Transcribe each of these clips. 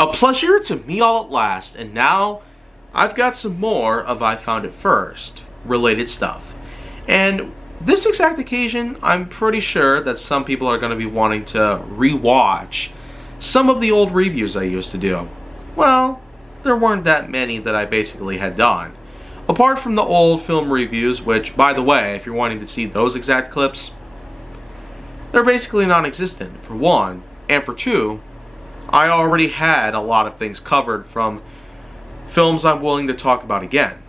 A pleasure to meet all at last, and now I've got some more of I Found It First related stuff. And this exact occasion, I'm pretty sure that some people are going to be wanting to re-watch some of the old reviews I used to do. Well, there weren't that many that I basically had done. Apart from the old film reviews, which, by the way, if you're wanting to see those exact clips, they're basically non-existent, for one, and for two, I already had a lot of things covered from films I'm willing to talk about again,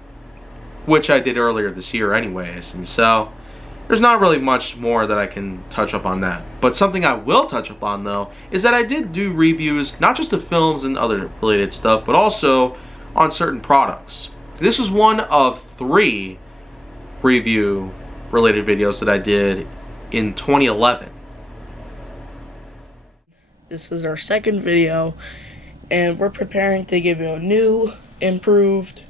which I did earlier this year anyways, and so there's not really much more that I can touch up on that. But something I will touch up on, though, is that I did do reviews, not just of films and other related stuff, but also on certain products. This was one of 3 review-related videos that I did in 2011. This is our second video, and we're preparing to give you a new, improved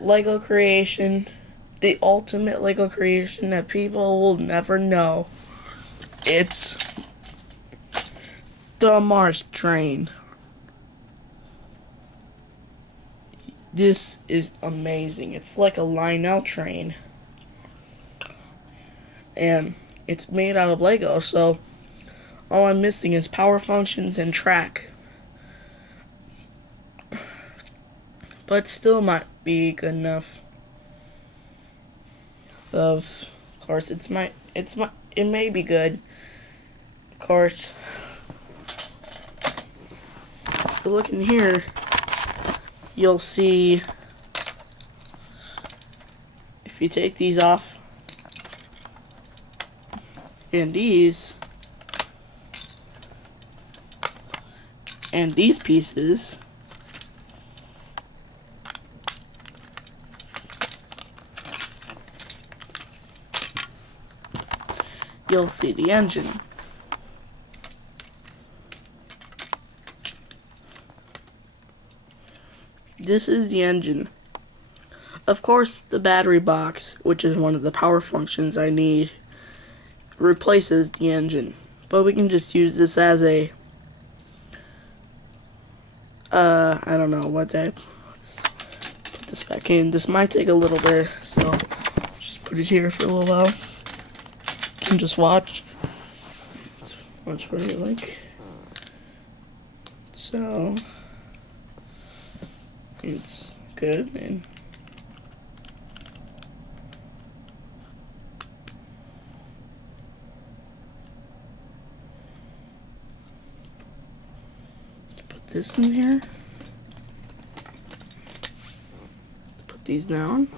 Lego creation, the ultimate Lego creation that people will never know. It's the Mars train. This is amazing. It's like a Lionel train, and it's made out of Lego, so all I'm missing is power functions and track. But still might be good enough. Of course, it may be good. Of course, if you look in here, you'll see, if you take these off, and these pieces, you'll see the engine. This is the engine. Of course, the battery box, which is one of the power functions I need, replaces the engine. But we can just use this as a I don't know what that. Let's put this back in. This might take a little bit, so just put it here for a little while. You can just watch. Watch what you like. So it's good, and this in here. Let's put these down.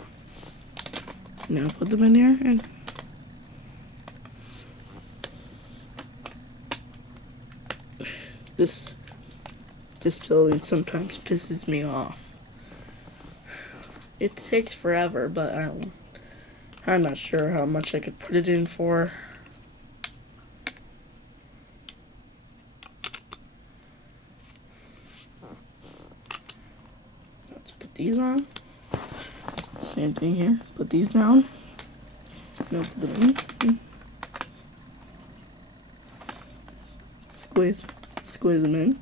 Now put them in here, and this building sometimes pisses me off. It takes forever, but I'm not sure how much I could put it in for. These on. Same thing here. Put these down. Now put them in. Squeeze them in.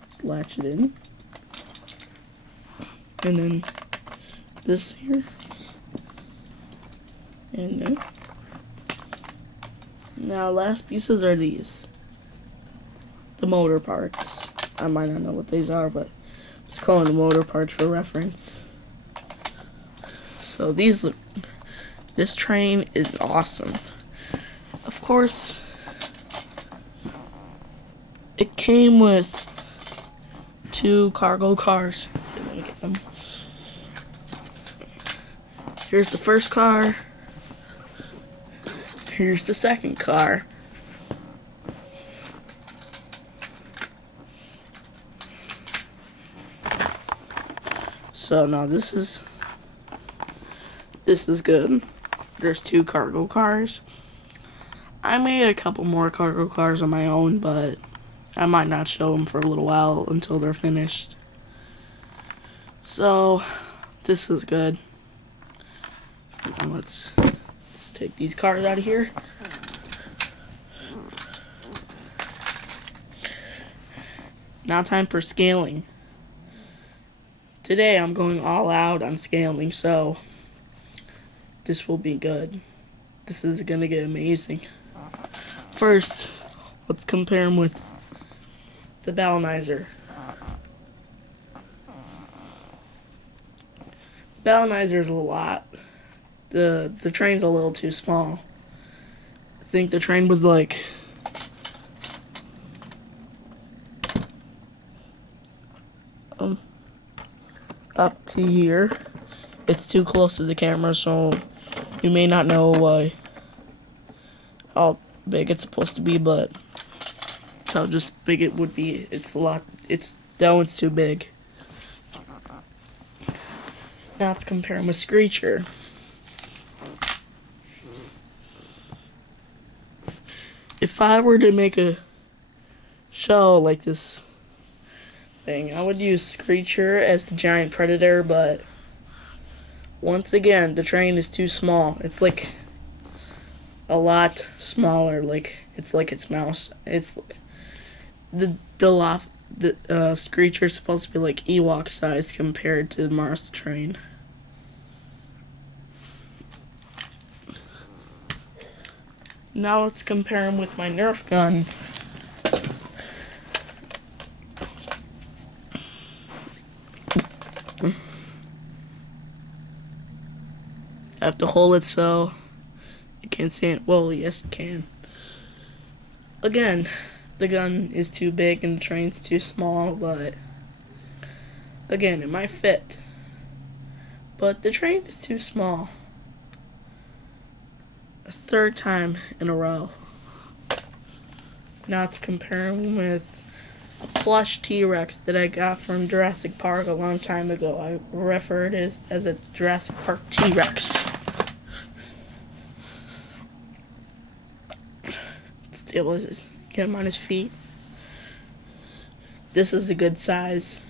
Let's latch it in. And then this here. And then now last pieces are these. The motor parts. I might not know what these are, but I'm just calling them motor parts for reference. So this train is awesome. Of course, it came with 2 cargo cars. Let me get them. Here's the first car. Here's the second car. So now this is good. There's 2 cargo cars. I made a couple more cargo cars on my own, but I might not show them for a little while until they're finished. So this is good. Let's Let's take these cars out of here. Now time for scaling. Today I'm going all out on scaling, so this will be good. This is gonna get amazing. First, let's compare them with the Balanizer. Balanizer is a lot. The train's a little too small. I think the train was like up to here. It's too close to the camera, so you may not know how big it's supposed to be, but that's how just big it would be. It's a lot. That one's too big. Now let's compare them with Screecher. If I were to make a show like this thing, I would use Screecher as the giant predator, but once again, the train is too small. It's like a lot smaller. Like it's mouse. It's the Screecher is supposed to be like Ewok size compared to the Mars train. Now let's compare them with my Nerf gun. I have to hold it so you can't see it. Well, yes, it can. Again, the gun is too big and the train's too small, but again, it might fit. But the train is too small. A third time in a row. Now let's compare them with a plush T-Rex that I got from Jurassic Park a long time ago. I refer to it as a Jurassic Park T-Rex. Let's get him on his feet. This is a good size.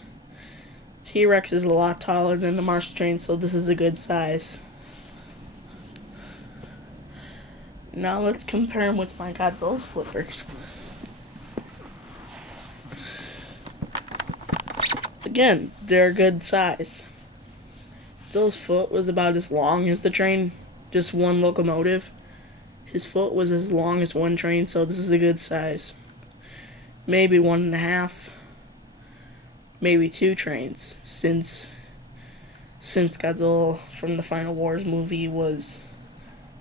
T-Rex is a lot taller than the Mars train, so this is a good size. Now let's compare him with my Godzilla slippers. Again, they're a good size. Godzilla's foot was about as long as the train, just one locomotive. His foot was as long as one train, so this is a good size. Maybe 1.5, maybe 2 trains, since Godzilla from the Final Wars movie was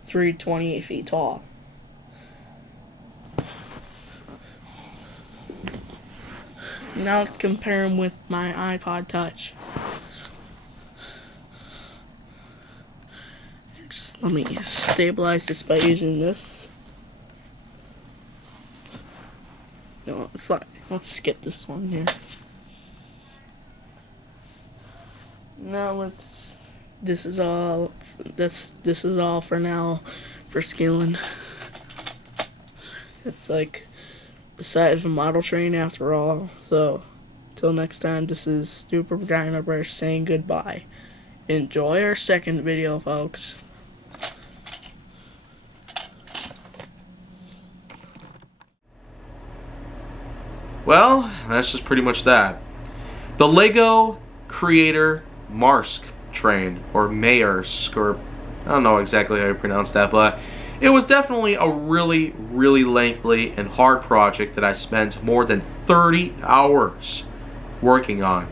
328 feet tall. Now let's compare him with my iPod Touch. Just let me stabilize this by using this. No, let's skip this one here. Now this is all for now for scaling. It's like the size of a model train after all. So till next time, this is Super Dino Brush saying goodbye. Enjoy our second video, folks. Well, that's just pretty much that. The Lego Creator Marsk train, or Maersk, or I don't know exactly how you pronounce that, but it was definitely a really, really lengthy and hard project that I spent more than 30 hours working on.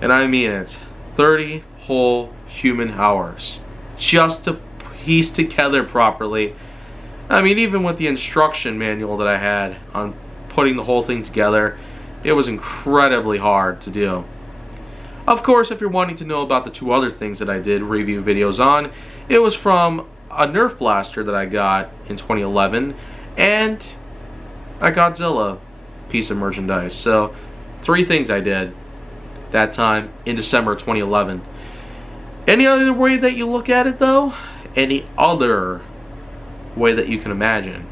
And I mean it, 30 whole human hours just to piece together properly. I mean, even with the instruction manual that I had on putting the whole thing together, it was incredibly hard to do. Of course, if you're wanting to know about the 2 other things that I did review videos on, it was from a Nerf blaster that I got in 2011 and a Godzilla piece of merchandise. So 3 things I did that time in December 2011. Any other way that you look at it though, any other way that you can imagine,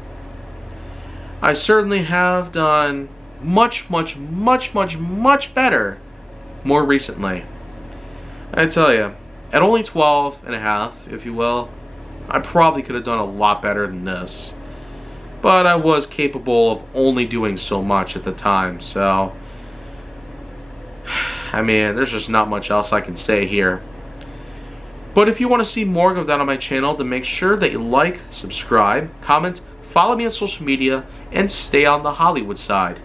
I certainly have done much better more recently. I tell you, at only 12 and a half, if you will, I probably could have done a lot better than this. But I was capable of only doing so much at the time, so... I mean, there's just not much else I can say here. But if you want to see more of that on my channel, then make sure that you like, subscribe, comment, follow me on social media, and stay on the Hollywood side.